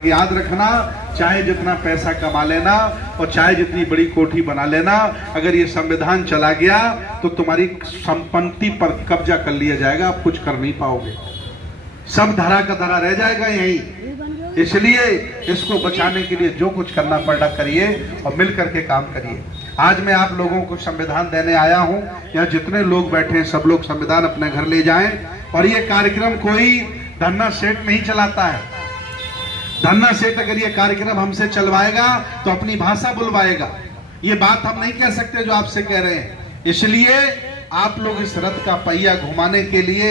याद रखना, चाहे जितना पैसा कमा लेना और चाहे जितनी बड़ी कोठी बना लेना, अगर ये संविधान चला गया तो तुम्हारी संपत्ति पर कब्जा कर लिया जाएगा। आप कुछ कर नहीं पाओगे, सब धरा का धरा रह जाएगा यही। इसलिए इसको बचाने के लिए जो कुछ करना पड़ा करिए और मिल करके काम करिए। आज मैं आप लोगों को संविधान देने आया हूं। यहाँ जितने लोग बैठे हैं सब लोग संविधान अपने घर ले जाएं। और ये कार्यक्रम कोई धन्ना सेठ नहीं चलाता है। धन्ना सेठ अगर ये कार्यक्रम हमसे चलवाएगा तो अपनी भाषा बुलवाएगा। ये बात हम नहीं कह सकते जो आपसे कह रहे हैं। इसलिए आप लोग इस रथ का पहिया घुमाने के लिए,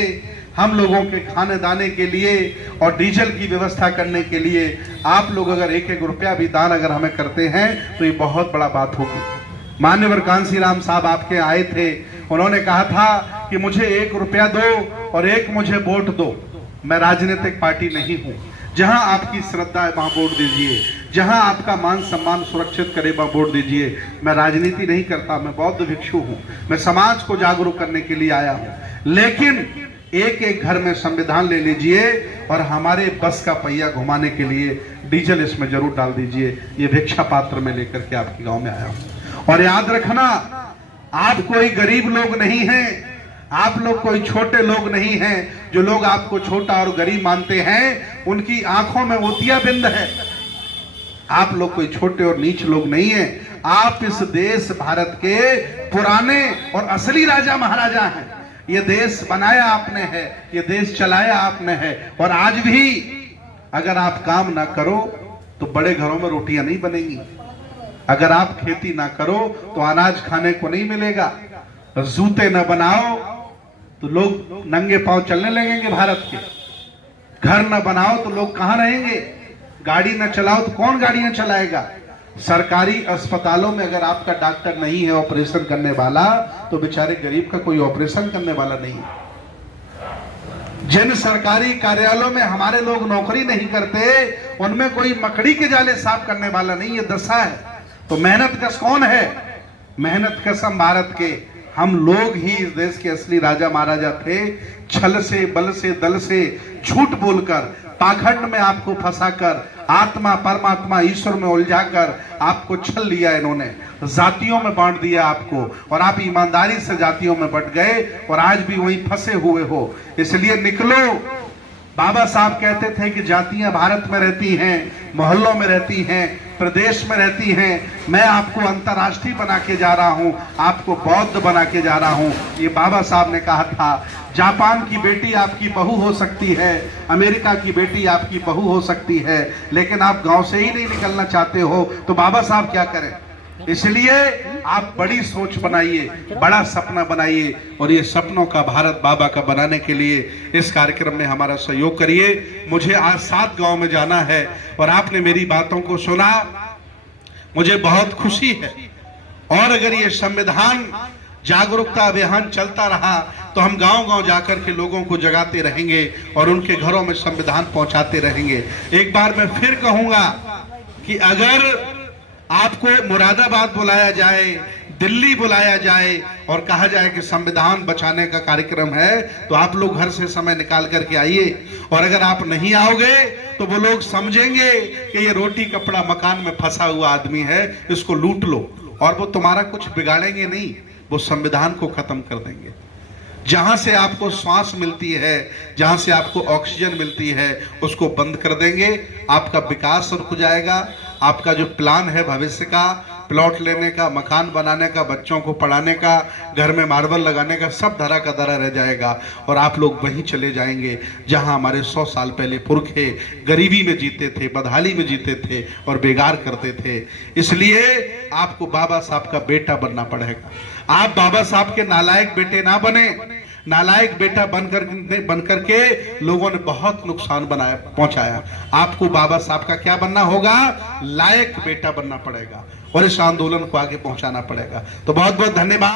हम लोगों के खाने दाने के लिए और डीजल की व्यवस्था करने के लिए आप लोग अगर एक एक रुपया भी दान अगर हमें करते हैं तो ये बहुत बड़ा बात होगी। मान्यवर कांसीराम साहब आपके आए थे, उन्होंने कहा था कि मुझे 1 रुपया दो और एक मुझे वोट दो। मैं राजनीतिक पार्टी नहीं हूं। जहां आपकी श्रद्धा है वहां वोट दीजिए, जहां आपका मान सम्मान सुरक्षित करे वहां वोट दीजिए। मैं राजनीति नहीं करता, मैं बौद्ध भिक्षु हूं। मैं समाज को जागरूक करने के लिए आया हूं। लेकिन एक एक घर में संविधान ले लीजिए और हमारे बस का पहिया घुमाने के लिए डीजल इसमें जरूर डाल दीजिए। ये भिक्षा पात्र में लेकर के आपके गांव में आया हूं। और याद रखना, आप कोई गरीब लोग नहीं हैं, आप लोग कोई छोटे लोग नहीं हैं। जो लोग आपको छोटा और गरीब मानते हैं उनकी आंखों में मोतिया बिंद है। आप लोग कोई छोटे और नीच लोग नहीं हैं। आप इस देश भारत के पुराने और असली राजा महाराजा हैं। ये देश बनाया आपने है, ये देश चलाया आपने है। और आज भी अगर आप काम ना करो तो बड़े घरों में रोटियां नहीं बनेंगी। अगर आप खेती ना करो तो अनाज खाने को नहीं मिलेगा। जूते न बनाओ तो लोग नंगे पांव चलने लगेंगे भारत के। घर न बनाओ तो लोग कहां रहेंगे। गाड़ी न चलाओ तो कौन गाड़ियां चलाएगा। सरकारी अस्पतालों में अगर आपका डॉक्टर नहीं है ऑपरेशन करने वाला तो बेचारे गरीब का कोई ऑपरेशन करने वाला नहीं है। जिन सरकारी कार्यालयों में हमारे लोग नौकरी नहीं करते उनमें कोई मकड़ी के जाले साफ करने वाला नहीं। ये दशा है। तो मेहनत कश कौन है? मेहनत कसम भारत के हम लोग ही इस देश के असली राजा महाराजा थे। छल से, बल से, दल से, झूठ बोलकर, पाखंड में आपको फंसाकर, आत्मा परमात्मा ईश्वर में उलझाकर आपको छल लिया इन्होंने। जातियों में बांट दिया आपको और आप ईमानदारी से जातियों में बट गए और आज भी वहीं फंसे हुए हो। इसलिए निकलो। बाबा साहब कहते थे कि जातियां भारत में रहती हैं, मोहल्लों में रहती हैं, प्रदेश में रहती हैं। मैं आपको अंतर्राष्ट्रीय बना के जा रहा हूं, आपको बौद्ध बना के जा रहा हूं। ये बाबा साहब ने कहा था। जापान की बेटी आपकी बहू हो सकती है, अमेरिका की बेटी आपकी बहू हो सकती है, लेकिन आप गांव से ही नहीं निकलना चाहते हो तो बाबा साहब क्या करें। इसलिए आप बड़ी सोच बनाइए, बड़ा सपना बनाइए और ये सपनों का भारत बाबा का बनाने के लिए इस कार्यक्रम में हमारा सहयोग करिए। मुझे आज 7 गांव में जाना है और आपने मेरी बातों को सुना, मुझे बहुत खुशी है। और अगर ये संविधान जागरूकता अभियान चलता रहा तो हम गांव-गांव जाकर के लोगों को जगाते रहेंगे और उनके घरों में संविधान पहुंचाते रहेंगे। एक बार मैं फिर कहूंगा कि अगर आपको मुरादाबाद बुलाया जाए, दिल्ली बुलाया जाए और कहा जाए कि संविधान बचाने का कार्यक्रम है तो आप लोग घर से समय निकाल करके आइए। और अगर आप नहीं आओगे तो वो लोग समझेंगे कि ये रोटी कपड़ा मकान में फंसा हुआ आदमी है, इसको लूट लो। और वो तुम्हारा कुछ बिगाड़ेंगे नहीं, वो संविधान को खत्म कर देंगे। जहां से आपको श्वास मिलती है, जहां से आपको ऑक्सीजन मिलती है, उसको बंद कर देंगे। आपका विकास रुक जाएगा। आपका जो प्लान है भविष्य का, प्लॉट लेने का, मकान बनाने का, बच्चों को पढ़ाने का, घर में मार्बल लगाने का, सब धरा का धरा रह जाएगा। और आप लोग वहीं चले जाएंगे जहां हमारे 100 साल पहले पुरखे गरीबी में जीते थे, बदहाली में जीते थे और बेगार करते थे। इसलिए आपको बाबा साहब का बेटा बनना पड़ेगा। आप बाबा साहब के नालायक बेटे ना बने। नालायक बेटा बनकर के लोगों ने बहुत नुकसान पहुंचाया। आपको बाबा साहब का क्या बनना होगा? लायक बेटा बनना पड़ेगा और इस आंदोलन को आगे पहुंचाना पड़ेगा। तो बहुत बहुत धन्यवाद।